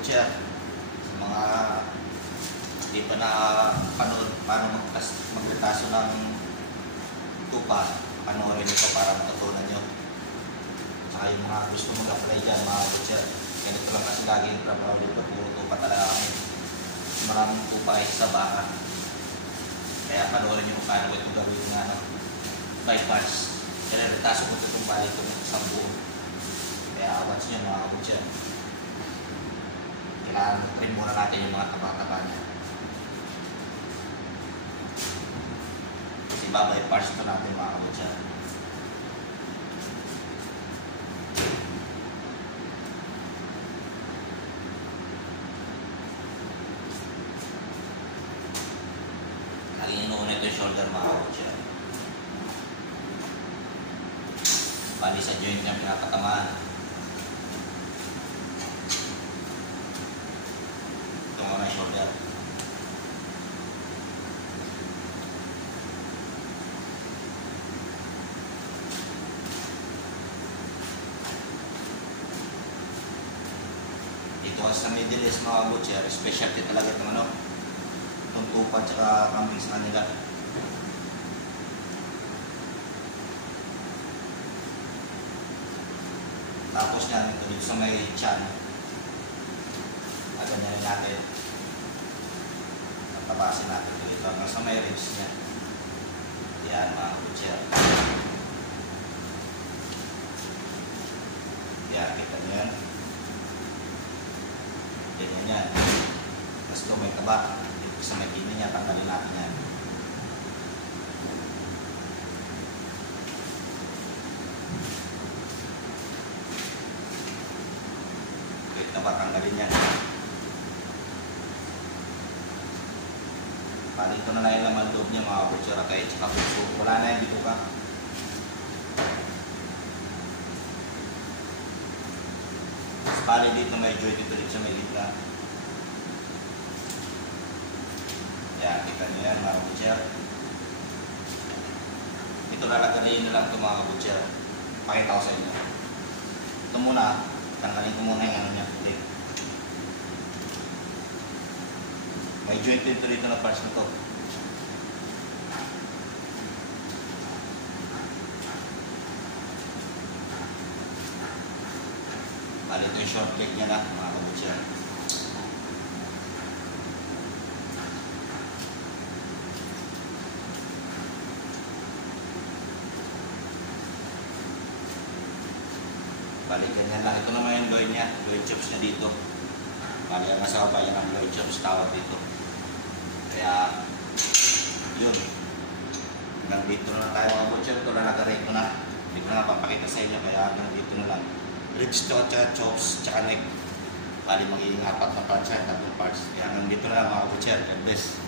kabutcher, sa mga hindi pa na panood paano magtaso ng tupa, panoorin nyo para matutunan nyo. Saka yung mga gusto mag-apply dyan mga kabutcher, ganito lang kasi lagi yung trabaho dito, puro tupa talaga kami. Maraming tupa ay sa baka, kaya panoorin nyo kung paano ito gawin ng by parts. Kaya retaso ko itong balik ko ng isang buo. Kaya watch nyo mga kabutcher. Kailangan trim muna natin yung mga taba-taba niya. Kasi babay parts ito natin mga kabutcher. Laging inuuna ito yung shoulder mga kabutcher. Bali sa joint niya pinapatamaan. Ito muna yung shoulder. Dito kasi sa Middle East mga kabutcher, specialty talaga itong itong tupa at saka kambing sa kanila. Tapos yan, ito dito sa may tiyan. Ganyan natin. Tapasin natin dito hanggang sa may ribs niya. Yan mga kabutcher. Yan, kita nyo yan. Ganyan yan. Tapos ito may taba. Dito sa may kini niya, tanggalin natin yan. Taba, tanggalin yan. Bali ito na lang yung laman loob niya mga kabutcher at ay tsaka puso. Wala na yan dito ka. Tapos bali dito may joint ito dito sa may gitna. Yan, kita nyo yan mga kabutcher. Ito lalagariin na lang ito mga kabutcher. Pakita ko sa inyo. Ito muna. Tanggalin ko muna yung ano niya. May joint dito na parts na to. Bali ito yung short leg niya na mga kabutcher. Bali ganyan lang. Ito naman yung loin niya. Loin chops niya dito. Bali ang asawa pa yan ang loin chops tawag dito. Kaya yun. Hanggang dito na lang tayo mga kabutcher. Ito na nag-array ko na. Hindi ko na napapakita sa inyo. Kaya hanggang dito na lang. Ribs to at chops tsaka neck. Bali magiging 4 na parts yan. 3 parts. Kaya hanggang dito na lang mga kabutcher. God bless.